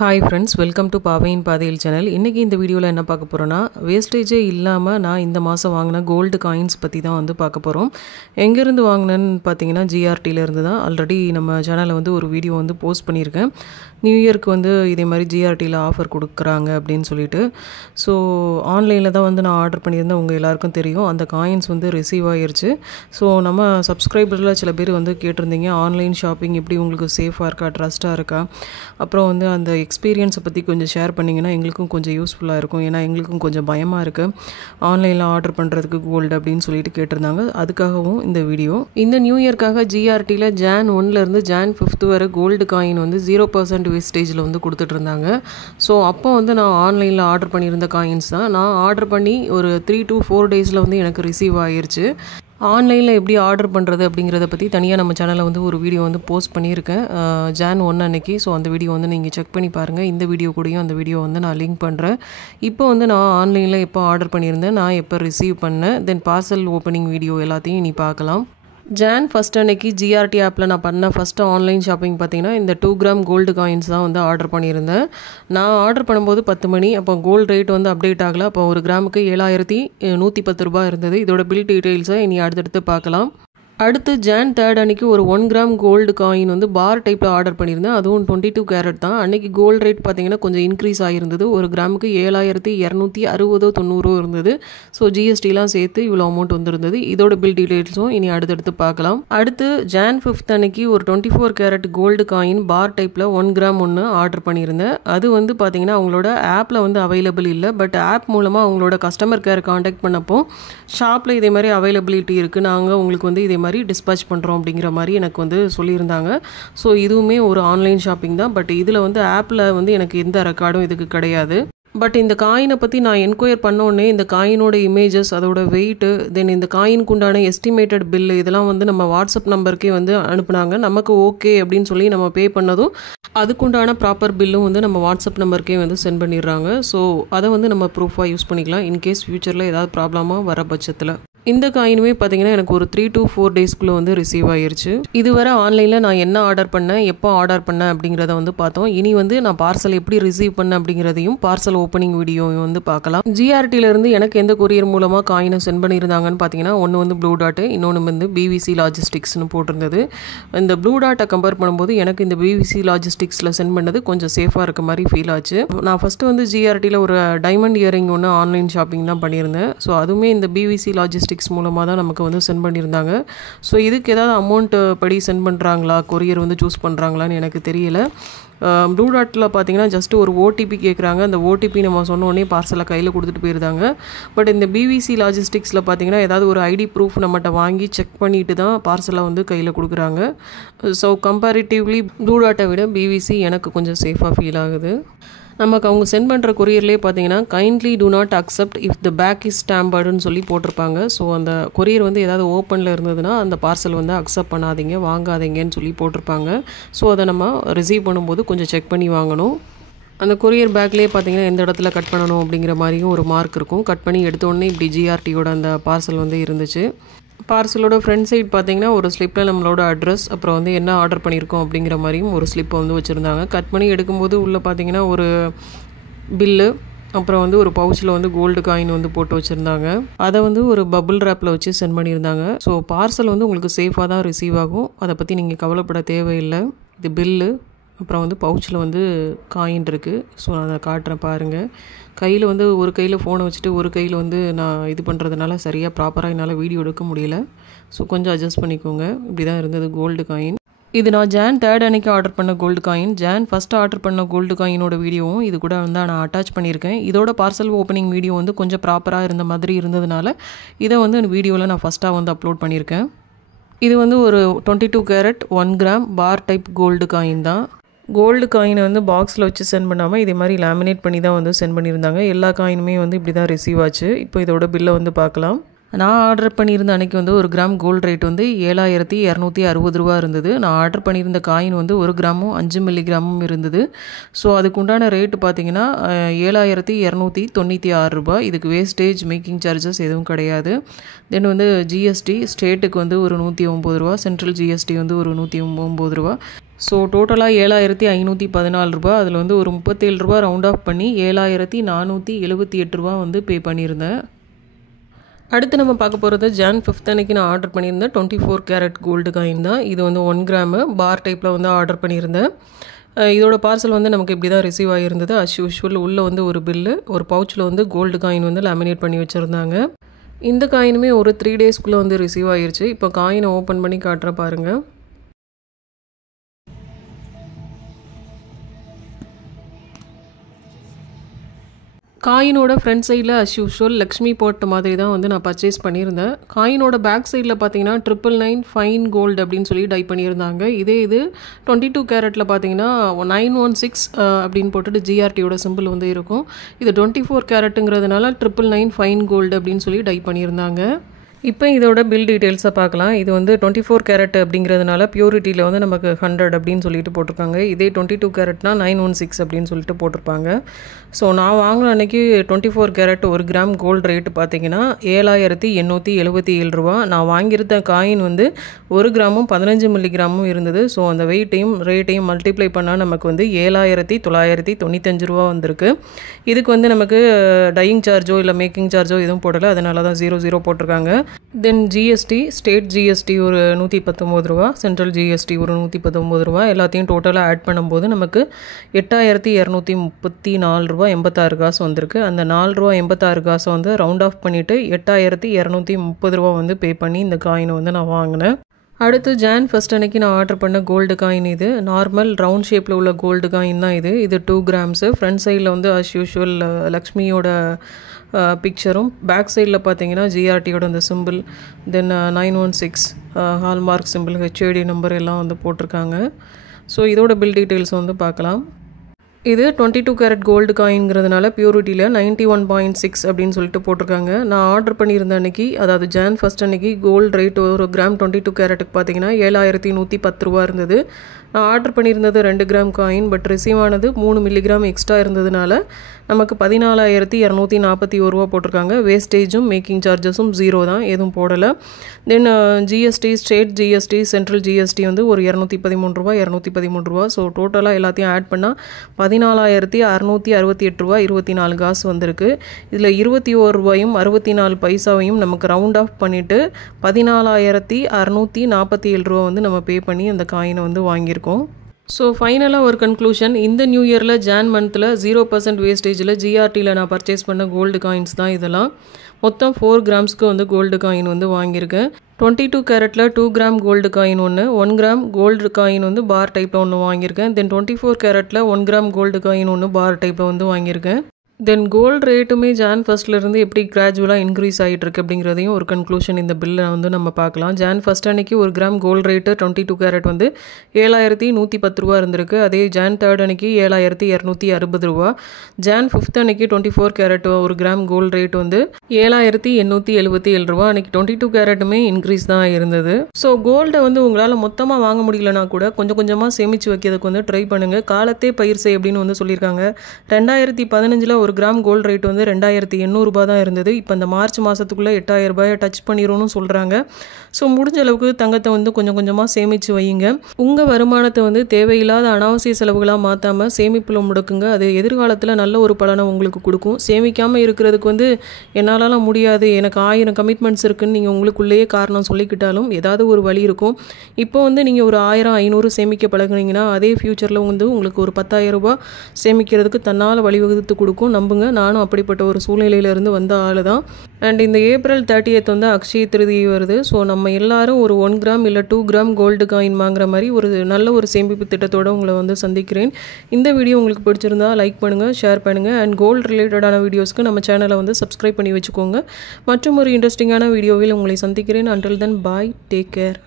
Hi friends, welcome to பாவையின் பாதையில் channel. இன்றைக்கி இந்த வீடியோவில் என்ன பார்க்க போகிறோன்னா, வேஸ்டேஜே இல்லாமல் நான் இந்த மாதம் வாங்கின கோல்டு காயின்ஸ் பற்றி தான் வந்து பார்க்க போகிறோம். எங்கேருந்து வாங்கினேன்னு பார்த்தீங்கன்னா ஜிஆர்டியிலேருந்து தான். ஆல்ரெடி நம்ம சேனலில் வந்து ஒரு வீடியோ வந்து போஸ்ட் பண்ணியிருக்கேன். நியூ இயர்க்கு வந்து இதே மாதிரி ஜிஆர்டியில் ஆஃபர் கொடுக்குறாங்க அப்படின்னு சொல்லிட்டு. ஸோ ஆன்லைனில் தான் வந்து நான் ஆர்டர் பண்ணியிருந்தேன். உங்கள் எல்லாருக்கும் தெரியும், அந்த காயின்ஸ் வந்து ரிசீவ் ஆகிருச்சு. ஸோ நம்ம சப்ஸ்கிரைபரில் சில பேர் வந்து கேட்டிருந்தீங்க, ஆன்லைன் ஷாப்பிங் எப்படி உங்களுக்கு சேஃபாக இருக்கா, ட்ரஸ்ட்டாக இருக்கா, அப்புறம் வந்து அந்த எக்ஸ்பீரியன்ஸை பற்றி கொஞ்சம் ஷேர் பண்ணிங்கன்னா எங்களுக்கும் கொஞ்சம் யூஸ்ஃபுல்லாக இருக்கும். ஏன்னா எங்களுக்கும் கொஞ்சம் பயமாக இருக்குது ஆன்லைனில் ஆர்டர் பண்ணுறதுக்கு கோல்டு அப்படின்னு சொல்லிட்டு கேட்டிருந்தாங்க. அதுக்காகவும் இந்த வீடியோ. இந்த நியூ இயர்க்காக ஜிஆர்டியில் Jan 1லேருந்து Jan 5 வரை கோல்டு காயின் வந்து 0% வேஸ்டேஜில் வந்து கொடுத்துட்டு இருந்தாங்க. ஸோ அப்போ வந்து நான் ஆன்லைனில் ஆர்டர் பண்ணியிருந்த காயின்ஸ் தான். நான் ஆர்டர் பண்ணி ஒரு 3 to 4 டேஸில் வந்து எனக்கு ரிசீவ் ஆகிருச்சு. ஆன்லைனில் எப்படி ஆர்டர் பண்ணுறது அப்படிங்கிறத பற்றி தனியாக நம்ம சேனலில் வந்து ஒரு வீடியோ வந்து போஸ்ட் பண்ணியிருக்கேன் Jan 1 அன்னைக்கு. ஸோ அந்த வீடியோ வந்து நீங்கள் செக் பண்ணி பாருங்கள். இந்த வீடியோ கூடயும் அந்த வீடியோ வந்து நான் லிங்க் பண்ணுறேன். இப்போ வந்து நான் ஆன்லைனில் எப்போ ஆர்டர் பண்ணியிருந்தேன், நான் எப்போ ரிசீவ் பண்ணேன், தென் பார்சல் ஓப்பனிங் வீடியோ எல்லாத்தையும் நீ பார்க்கலாம். Jan 1 அன்னைக்கு ஜிஆர்டி ஆப்பில் நான் பண்ண ஃபஸ்ட்டு ஆன்லைன் ஷாப்பிங் பார்த்தீங்கன்னா இந்த 2 கிராம் கோல்டு காயின்ஸ் தான் வந்து ஆர்டர் பண்ணியிருந்தேன். நான் ஆர்டர் பண்ணும்போது 10 மணி. அப்போ கோல்டு ரேட் வந்து அப்டேட் ஆகலை. அப்போ ஒரு கிராமுக்கு 7110 ரூபாய் இருந்தது. இதோட பில் டீட்டெயில்ஸை இனி அடுத்தடுத்து பார்க்கலாம். அடுத்து Jan 3 அன்றைக்கி ஒரு 1 கிராம் கோல்டு காயின் வந்து பார் டைப்பில் ஆர்டர் பண்ணியிருந்தேன். அதுவும் 22 கேரட் தான். அன்றைக்கி கோல்டு ரேட் பார்த்திங்கன்னா கொஞ்சம் இன்க்ரீஸ் ஆகிருந்தது. ஒரு கிராமுக்கு 7260-90 இருந்தது. ஸோ ஜிஎஸ்டிலாம் சேர்த்து இவ்வளோ அமௌண்ட் வந்துருந்தது. இதோட பில் டீட்டெயில்ஸும் இனி அடுத்தடுத்து பார்க்கலாம். அடுத்து Jan 5 அன்றைக்கி ஒரு 24 கேரட் கோல்டு காயின் பார் டைப்பில் 1 கிராம் ஒன்று ஆர்டர் பண்ணியிருந்தேன். அது வந்து பார்த்திங்கன்னா அவங்களோட ஆப்பில் வந்து அவைலபிள் இல்லை. பட் ஆப் மூலமாக அவங்களோட கஸ்டமர் கேர் காண்டாக்ட் பண்ணப்போ ஷாப்பில் இதே மாதிரி அவைலபிலிட்டி இருக்குது, நாங்கள் உங்களுக்கு வந்து இதே மாதிரி டிஸ்பேச் பண்ணுறோம் அப்படிங்கிற மாதிரி எனக்கு வந்து சொல்லியிருந்தாங்க. ஸோ இதுவுமே ஒரு ஆன்லைன் ஷாப்பிங் தான். பட் இதில் வந்து ஆப்பில் வந்து எனக்கு எந்த ரெக்கார்டும் இதுக்கு கிடையாது. பட் இந்த காயினை பற்றி நான் என்கொயர் பண்ணோடனே இந்த காயினோட இமேஜஸ், அதோட வெயிட்டு, தென் இந்த காயினுக்கு உண்டான எஸ்டிமேட்டட் பில்லு இதெல்லாம் வந்து நம்ம வாட்ஸ்அப் நம்பருக்கே வந்து அனுப்புனாங்க. நமக்கு ஓகே அப்படின்னு சொல்லி நம்ம பே பண்ணதும் அதுக்குண்டான ப்ராப்பர் பில்லும் வந்து நம்ம வாட்ஸ்அப் நம்பருக்கே வந்து சென்ட் பண்ணிடுறாங்க. ஸோ அதை வந்து நம்ம ப்ரூஃபாக யூஸ் பண்ணிக்கலாம் இன்கேஸ் ஃப்யூச்சரில் ஏதாவது ப்ராப்ளமாக வர பட்சத்தில். இந்த காயினுமே பார்த்தீங்கன்னா எனக்கு ஒரு 3 to 4 டேஸ்க்குள்ளே வந்து ரிசீவ் ஆகிருச்சு. இதுவரை ஆன்லைனில் நான் என்ன ஆர்டர் பண்ணேன், எப்போ ஆர்டர் பண்ணேன் அப்படிங்கிறத வந்து பார்த்தோம். இனி வந்து நான் பார்சல் எப்படி ரிசீவ் பண்ணேன் அப்படிங்கிறதையும் பார்சல் ஓப்பனிங் வீடியோவையும் வந்து பார்க்கலாம். ஜிஆர்டியிலேருந்து எனக்கு எந்த கொரியர் மூலமாக காயினை சென்ட் பண்ணியிருந்தாங்கன்னு பார்த்தீங்கன்னா, ஒன்று வந்து ப்ளூ டாட்டு, இன்னொன்று வந்து பிவிசி லாஜிஸ்டிக்ஸ்னு போட்டிருந்தது. இந்த ப்ளூ டாட்டை கம்பேர் பண்ணும்போது எனக்கு இந்த பிவிசி லாஜிஸ்டிக்ஸில் சென்ட் பண்ணது கொஞ்சம் சேஃபாக இருக்க மாதிரி ஃபீல் ஆச்சு. நான் ஃபஸ்ட்டு வந்து ஜிஆர்டியில் ஒரு டைமண்ட் இயரிங் ஒன்று ஆன்லைன் ஷாப்பிங் தான் பண்ணியிருந்தேன். ஸோ அதுவுமே இந்த பிவிசி லாஜிஸ்டிக்ஸ் மூலமாக தான் நமக்கு வந்து சென்ட் பண்ணியிருந்தாங்க. ஸோ இதுக்கு ஏதாவது அமௌண்ட் படி சென்ட் பண்ணுறாங்களா, கொரியர் வந்து சூஸ் பண்ணுறாங்களான்னு எனக்கு தெரியல. ப்ளூ டாட்டில் பார்த்தீங்கன்னா ஜஸ்ட் ஒரு ஓடிபி கேட்குறாங்க. அந்த ஓடிபி நம்ம சொன்னோடனே பார்சலை கையில் கொடுத்துட்டு போயிருந்தாங்க. பட் இந்த பிவிசி லாஜிஸ்டிக்ஸில் பார்த்தீங்கன்னா ஏதாவது ஒரு ஐடி ப்ரூஃப் நம்மகிட்ட வாங்கி செக் பண்ணிட்டு தான் பார்சலை வந்து கையில் கொடுக்குறாங்க. ஸோ கம்பேரிட்டிவ்லி ப்ளூ டாட்டை விட பிவிசி எனக்கு கொஞ்சம் சேஃபாக ஃபீல் ஆகுது. நமக்கு அவங்க சென்ட் பண்ணுற கொரியர்லேயே பார்த்தீங்கன்னா kindly do not accept if the pack is ஸ்டாம்பர்டுன்னு சொல்லி போட்டிருப்பாங்க. ஸோ அந்த கொரியர் வந்து ஏதாவது ஓப்பனில் இருந்ததுன்னா அந்த பார்சல் வந்து அக்செப்ட் பண்ணாதீங்க, வாங்காதீங்கன்னு சொல்லி போட்டிருப்பாங்க. ஸோ அதை நம்ம ரிசீவ் பண்ணும்போது கொஞ்சம் செக் பண்ணி வாங்கணும். அந்த கொரியர் பேக்லேயே பார்த்தீங்கன்னா எந்த இடத்துல கட் பண்ணணும் அப்படிங்கிற மாதிரியும் ஒரு மார்க் இருக்கும். கட் பண்ணி எடுத்தோடனே இப்படி ஜிஆர்டியோட அந்த பார்சல் வந்து இருந்துச்சு. பார்சலோட ஃப்ரண்ட் சைட் பார்த்தீங்கன்னா ஒரு ஸ்லிப்பில் நம்மளோட அட்ரஸ், அப்புறம் வந்து என்ன ஆர்டர் பண்ணியிருக்கோம் அப்படிங்கிற மாதிரியும் ஒரு ஸ்லிப்பை வந்து வச்சுருந்தாங்க. கட் பண்ணி எடுக்கும்போது உள்ளே பார்த்தீங்கன்னா ஒரு பில்லு, அப்புறம் வந்து ஒரு பவுச்சில் வந்து கோல்டு காயின் வந்து போட்டு வச்சுருந்தாங்க. அதை வந்து ஒரு பபுள் ரேப்பில் வச்சு சென்ட் பண்ணியிருந்தாங்க. ஸோ பார்சல் வந்து உங்களுக்கு சேஃபாக தான் ரிசீவ் ஆகும். அதை பற்றி நீங்கள் கவலைப்பட தேவையில்லை. இது பில்லு, அப்புறம் வந்து பவுச்சில் வந்து காயின் இருக்குது. ஸோ நான் அதை காட்டுறேன் பாருங்கள். கையில் வந்து ஒரு கையில் ஃபோனை வச்சுட்டு ஒரு கையில் வந்து நான் இது பண்ணுறதுனால சரியாக ப்ராப்பராக என்னால் வீடியோ எடுக்க முடியல. ஸோ கொஞ்சம் அட்ஜஸ்ட் பண்ணிக்கோங்க. இப்படி தான் இருந்தது கோல்டு காயின். இது நான் Jan 3 அன்றைக்கி ஆர்டர் பண்ண கோல்டு காயின். Jan 1 ஆர்டர் பண்ண கோல்டு காயினோட வீடியோவும் இது கூட வந்து நான் அட்டாச் பண்ணியிருக்கேன். இதோட பார்சல் ஓப்பனிங் வீடியோ வந்து கொஞ்சம் ப்ராப்பராக இருந்த மாதிரி இருந்ததுனால இதை வந்து வீடியோவில் நான் ஃபஸ்ட்டாக வந்து அப்லோட் பண்ணியிருக்கேன். இது வந்து ஒரு 22 carat 1 gram bar type gold coin தான். கோல்டு காயினை வந்து பாக்ஸில் வச்சு சென்ட் பண்ணாமல் இதே மாதிரி லேமினேட் பண்ணி தான் வந்து சென்ட் பண்ணியிருந்தாங்க. எல்லா காயினுமே வந்து இப்படி தான் ரிசீவ் ஆச்சு. இப்போ இதோட பில்லை வந்து பார்க்கலாம். நான் ஆர்டர் பண்ணியிருந்த அன்றைக்கி வந்து ஒரு கிராம் கோல்டு ரேட் வந்து 7260 ரூபா இருந்தது. நான் ஆர்டர் பண்ணியிருந்த காயின் வந்து 1 கிராமும் 5 மில்லிகிராமும் இருந்தது. ஸோ அதுக்குண்டான ரேட்டு பார்த்தீங்கன்னா 7296 ரூபாய். இதுக்கு வேஸ்டேஜ், மேக்கிங் சார்ஜஸ் எதுவும் கிடையாது. தென் வந்து ஜிஎஸ்டி ஸ்டேட்டுக்கு வந்து ஒரு 109 ரூபா, சென்ட்ரல் ஜிஎஸ்டி வந்து ஒரு 109 ரூபா. ஸோ டோட்டலாக 7514 ரூபா. அதில் வந்து ஒரு 37 ரூபா ரவுண்ட் ஆஃப் பண்ணி 7478 ரூபா வந்து பே பண்ணியிருந்தேன். அடுத்து நம்ம பார்க்க போகிறது Jan 5th அன்னைக்கு நான் ஆர்டர் பண்ணியிருந்தேன் 24 கேரட் கோல்டு காயின் தான். இது வந்து 1 கிராமு பார் டைப்பில் வந்து ஆர்டர் பண்ணியிருந்தேன். இதோட பார்சல் வந்து நமக்கு இப்படி தான் ரிசீவ் ஆகியிருந்தது. அஸ் யூஷுவல் உள்ளே வந்து ஒரு பில்லு, ஒரு பவுச்சில் வந்து கோல்டு காயின் வந்து லேமினேட் பண்ணி வச்சுருந்தாங்க. இந்த காயினுமே ஒரு 3 டேஸ்க்குள்ளே வந்து ரிசீவ் ஆகிருச்சு. இப்போ காயினை ஓப்பன் பண்ணி காட்டுற பாருங்கள். காயினோட ஃப்ரண்ட் சைடில் அஸ் யூஷுவல் லக்ஷ்மி போட்ட மாதிரி தான் வந்து நான் பர்ச்சேஸ் பண்ணியிருந்தேன். காயினோட பேக் சைடில் பார்த்தீங்கன்னா 999 ஃபைன் கோல்டு அப்படின்னு சொல்லி டைப் பண்ணியிருந்தாங்க. இது 22 கேரட்டில் பார்த்தீங்கன்னா 916 அப்படின்னு போட்டுட்டு ஜிஆர்டியோட சிம்பிள் வந்து இருக்கும். இது 24 கேரட்டுங்கிறதுனால 999 ஃபைன் கோல்டு அப்படின்னு சொல்லி டைப் பண்ணியிருந்தாங்க. இப்போ இதோட பில் டீட்டெயில்ஸை பார்க்கலாம். இது வந்து 24 கேரட் அப்படிங்கிறதுனால பியூரிட்டியில் வந்து நமக்கு 100 அப்படின்னு சொல்லிட்டு போட்டிருக்காங்க. இதே 22 கேரட்னா 916 அப்படின்னு சொல்லிட்டு போட்டிருப்பாங்க. ஸோ நான் வாங்கின அன்றைக்கி 24 கேரட் 1 கிராம் கோல்டு ரேட்டு பார்த்தீங்கன்னா 7877 ரூபா. நான் வாங்கியிருந்த காயின் வந்து 1 கிராமும் 15 மில்லிகிராமும் இருந்தது. ஸோ அந்த வெயிட்டையும் ரேட்டையும் மல்டிப்ளை பண்ணால் நமக்கு வந்து 7995 ரூபா வந்திருக்கு. இதுக்கு வந்து நமக்கு டையிங் சார்ஜோ இல்லை மேக்கிங் சார்ஜோ எதுவும் போடலை, அதனால தான் 00 போட்டிருக்காங்க. தென் ஜிஎஸ்டி, ஸ்டேட் ஜிஎஸ்டி ஒரு 119 ரூபா, சென்ட்ரல் ஜிஎஸ்டி ஒரு 119 ரூபா, எல்லாத்தையும் டோட்டலாக ஆட் பண்ணும்போது நமக்கு 8234 ரூபா 86 காசு வந்திருக்கு. அந்த 4 ரூபா 86 காசை வந்து ரவுண்ட் ஆஃப் பண்ணிவிட்டு 8230 ரூபா வந்து பே பண்ணி இந்த காயினை வந்து நான் வாங்கினேன். அடுத்து Jan 1st அன்னைக்கு நான் ஆர்டர் பண்ண கோல்டு காயின் இது நார்மல் ரவுண்ட் ஷேப்பில் உள்ள கோல்டு காயின் தான். இது 2 கிராம்ஸு. ஃப்ரண்ட் சைடில் வந்து அஸ் யூஷுவல் லக்ஷ்மியோட பிக்சரும், பேக் சைடில் பார்த்தீங்கன்னா ஜிஆர்டியோட அந்த சிம்பிள், தென் 916 ஹால்மார்க் சிம்பிள், ஹெச்ஐடி நம்பர் எல்லாம் வந்து போட்டிருக்காங்க. ஸோ இதோட பில் டீட்டெயில்ஸ் வந்து பார்க்கலாம். இது 22 கேரட் கோல்டு காயின்ங்கிறதுனால பியூரிட்டியில் 91.6 அப்படின்னு சொல்லிட்டு போட்டிருக்காங்க. நான் ஆர்டர் பண்ணியிருந்த அன்றைக்கி, அதாவது Jan 1st அன்றைக்கி கோல்டு ரேட் ஒரு கிராம் 22 கேரட்டுக்கு பார்த்தீங்கன்னா 7110 ரூபா இருந்தது. நான் ஆர்டர் பண்ணியிருந்தது 2 கிராம் காயின், பட் ரிசீவ் ஆனது 3 மில்லிகிராம் எக்ஸ்ட்ரா இருந்ததுனால நமக்கு 14241 ரூபா போட்டிருக்காங்க. வேஸ்டேஜும் மேக்கிங் சார்ஜஸும் 0 தான், எதுவும் போடலை. Then GST, state GST, central GST வந்து ஒரு 213 ரூபா. ஸோ டோட்டலாக எல்லாத்தையும் ஆட் பண்ணால் 14668 ரூபா 24 காசு வந்திருக்கு. இதில் 21 ரூபாயும் 64 பைசாவையும் நமக்கு ரவுண்ட் ஆஃப் பண்ணிவிட்டு 14647 ரூபா வந்து நம்ம பே பண்ணி அந்த காயினை வந்து வாங்கியிருக்கோம். ஸோ ஃபைனலாக ஒரு கன்க்ளூஷன், இந்த நியூ இயரில் Jan மந்தில் 0% வேஸ்டேஜில் ஜிஆர்டியில் நான் பர்ச்சேஸ் பண்ண கோல்டு காயின்ஸ் தான் இதெல்லாம். மொத்தம் 4 கிராம்ஸ்க்கு வந்து கோல்டு காயின் வந்து வாங்கியிருக்கேன். 22 கேரட்டில் 2 கிராம் கோல்டு காயின் ஒன்று, 1 கிராம் கோல்டு காயின் வந்து பார் டைப்பில் ஒன்று வாங்கியிருக்கேன். தென் 24 கேரட்டில் 1 கிராம் கோல்டு காயின் ஒன்று பார் டைப்பில் வந்து வாங்கியிருக்கேன். தென் கோல்டு ரேட்டுமே Jan 1ஸ்ட்லேருந்து எப்படி கிராஜுவலாக இன்க்ரீஸ் ஆகிட்டு இருக்கு அப்படிங்கிறதையும் ஒரு கன்க்ளூஷன் இந்த பில்லை வந்து நம்ம பார்க்கலாம். Jan 1st அன்னைக்கு 1 கிராம் கோல்டு ரேட்டு 22 கேரட் வந்து 7110 ரூபா இருந்திருக்கு. அதே Jan 3rd அன்னைக்கு 7260 ரூபா. Jan 5th அன்னைக்கு 24 கேரட் 1 கிராம் கோல்டு ரேட் வந்து 7877 ரூபா. அன்னைக்கு 22 கேரட்டுமே இன்க்ரீஸ் தான் இருந்தது. ஸோ கோல்டை வந்து உங்களால் மொத்தமாக வாங்க முடியலனா கூட கொஞ்சம் கொஞ்சமாக சேமித்து வைக்கிறதுக்கு வந்து ட்ரை பண்ணுங்கள். காலத்தே பயிர் செய் அப்படின்னு வந்து சொல்லியிருக்காங்க. 2015 1 கிராம் கோல்டு ரேட் வந்து 2800 ரூபா தான் இருந்தது. இப்போ இந்த மார்ச் மாதத்துக்குள்ளே 8000 ரூபாயை டச் பண்ணிடும்னு சொல்கிறாங்க. ஸோ முடிஞ்ச அளவுக்கு தங்கத்தை வந்து கொஞ்சம் கொஞ்சமாக சேமித்து வையுங்க. உங்கள் வருமானத்தை வந்து தேவையில்லாத அனாவசிய செலவுகளாக மாற்றாமல் சேமிப்பில் முடக்குங்க. அது எதிர்காலத்தில் நல்ல ஒரு பலனை உங்களுக்கு கொடுக்கும். சேமிக்காமல் இருக்கிறதுக்கு வந்து என்னாலலாம் முடியாது, எனக்கு 1000 கமிட்மெண்ட்ஸ் இருக்குதுன்னு நீங்கள் உங்களுக்குள்ளேயே காரணம் சொல்லிக்கிட்டாலும் ஏதாவது ஒரு வழி இருக்கும். இப்போ வந்து நீங்கள் ஒரு 1000 500 சேமிக்க பழகுனீங்கன்னா அதே ஃப்யூச்சரில் வந்து உங்களுக்கு ஒரு 10,000 ரூபாய் சேமிக்கிறதுக்கு தன்னால் வழிவகுத்து கொடுக்கும். நம்புங்க, நானும் அப்படிப்பட்ட ஒரு சூழ்நிலையிலேருந்து வந்த ஆள் தான். அண்ட் இந்த April 30th வந்து அக்ஷய திருதி வருது. ஸோ நம்ம எல்லாரும் ஒரு 1 கிராம் இல்லை 2 கிராம் கோல்டு காயின் வாங்குற மாதிரி ஒரு நல்ல ஒரு சேமிப்பு திட்டத்தோடு உங்களை வந்து சந்திக்கிறேன். இந்த வீடியோ உங்களுக்கு பிடிச்சிருந்தா லைக் பண்ணுங்கள், ஷேர் பண்ணுங்கள். அண்ட் கோல்டு ரிலேட்டடான வீடியோஸ்க்கு நம்ம சேனலை வந்து சப்ஸ்கிரைப் பண்ணி வச்சுக்கோங்க. மற்றும் ஒரு இன்ட்ரெஸ்டிங்கான வீடியோவில் உங்களை சந்திக்கிறேன். அன்டில் தென் பாய், டேக் கேர்.